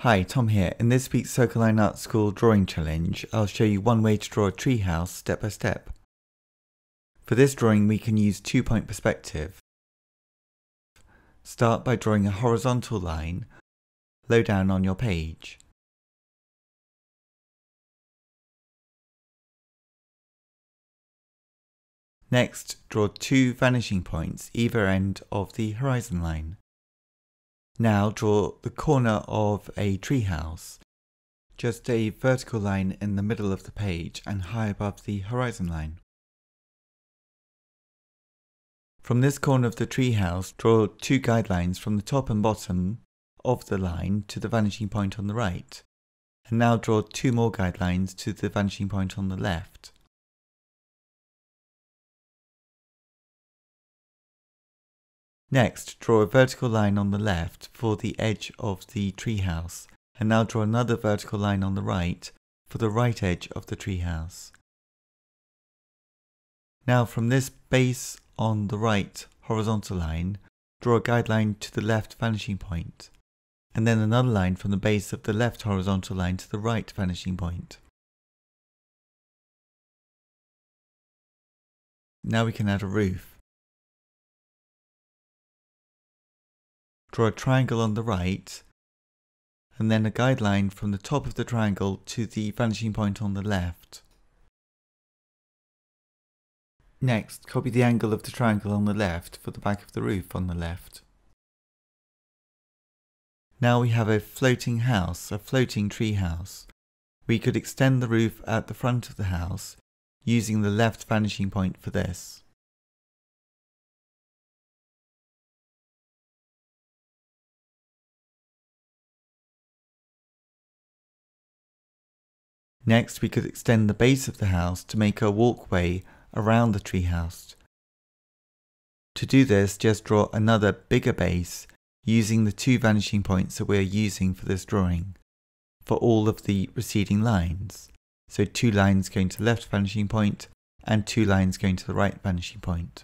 Hi, Tom here. In this week's Circle Line Art School Drawing Challenge, I'll show you one way to draw a treehouse step by step. For this drawing we can use 2-point perspective. Start by drawing a horizontal line low down on your page. Next, draw 2 vanishing points either end of the horizon line. Now draw the corner of a treehouse, just a vertical line in the middle of the page and high above the horizon line. From this corner of the treehouse, draw 2 guidelines from the top and bottom of the line to the vanishing point on the right, and now draw 2 more guidelines to the vanishing point on the left. Next, draw a vertical line on the left for the edge of the treehouse, and now draw another vertical line on the right for the right edge of the treehouse. Now from this base on the right horizontal line, draw a guideline to the left vanishing point, and then another line from the base of the left horizontal line to the right vanishing point. Now we can add a roof. Draw a triangle on the right, and then a guideline from the top of the triangle to the vanishing point on the left. Next, copy the angle of the triangle on the left for the back of the roof on the left. Now we have a floating house, a floating tree house. We could extend the roof at the front of the house using the left vanishing point for this. Next, we could extend the base of the house to make a walkway around the treehouse. To do this, just draw another bigger base using the 2 vanishing points that we're using for this drawing for all of the receding lines. So 2 lines going to the left vanishing point and 2 lines going to the right vanishing point.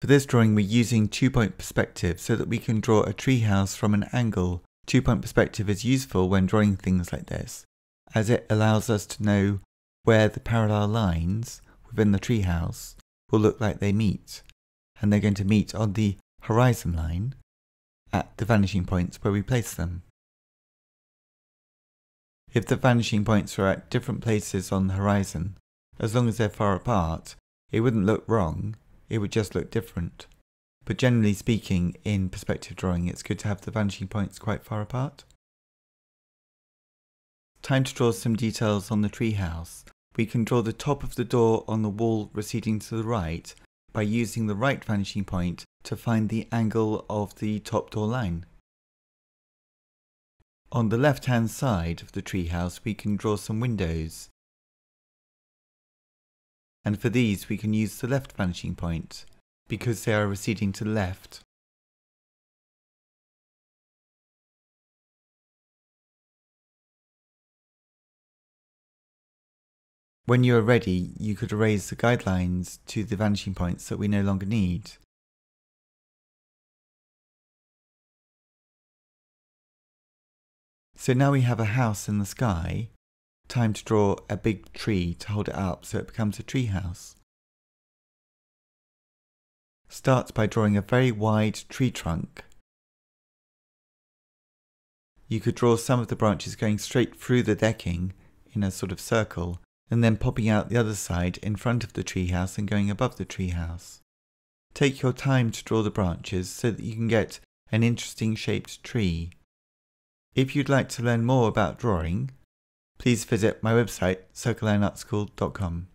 For this drawing we're using 2-point perspective so that we can draw a treehouse from an angle. 2-point perspective is useful when drawing things like this, as it allows us to know where the parallel lines within the treehouse will look like they meet, and they're going to meet on the horizon line at the vanishing points where we place them. If the vanishing points are at different places on the horizon, as long as they're far apart, it wouldn't look wrong, it would just look different. But generally speaking, in perspective drawing, it's good to have the vanishing points quite far apart. Time to draw some details on the treehouse. We can draw the top of the door on the wall receding to the right by using the right vanishing point to find the angle of the top door line. On the left-hand side of the treehouse, we can draw some windows. And for these, we can use the left vanishing point, because they are receding to the left. When you are ready, you could erase the guidelines to the vanishing points that we no longer need. So now we have a house in the sky. Time to draw a big tree to hold it up so it becomes a tree house. Start by drawing a very wide tree trunk. You could draw some of the branches going straight through the decking in a sort of circle, and then popping out the other side in front of the treehouse and going above the treehouse. Take your time to draw the branches so that you can get an interesting shaped tree. If you'd like to learn more about drawing, please visit my website circlelineartschool.com.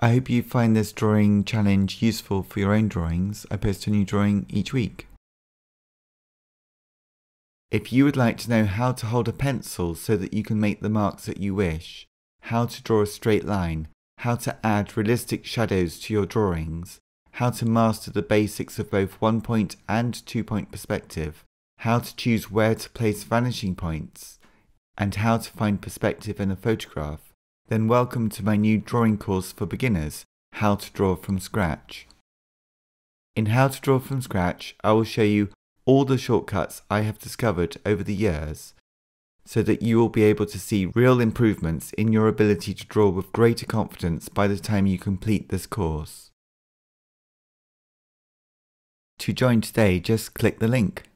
I hope you find this drawing challenge useful for your own drawings. I post a new drawing each week. If you would like to know how to hold a pencil so that you can make the marks that you wish, how to draw a straight line, how to add realistic shadows to your drawings, how to master the basics of both 1-point and 2-point perspective, how to choose where to place vanishing points, and how to find perspective in a photograph, then welcome to my new drawing course for beginners, How to Draw from Scratch. In How to Draw from Scratch, I will show you all the shortcuts I have discovered over the years, so that you will be able to see real improvements in your ability to draw with greater confidence by the time you complete this course. To join today, just click the link.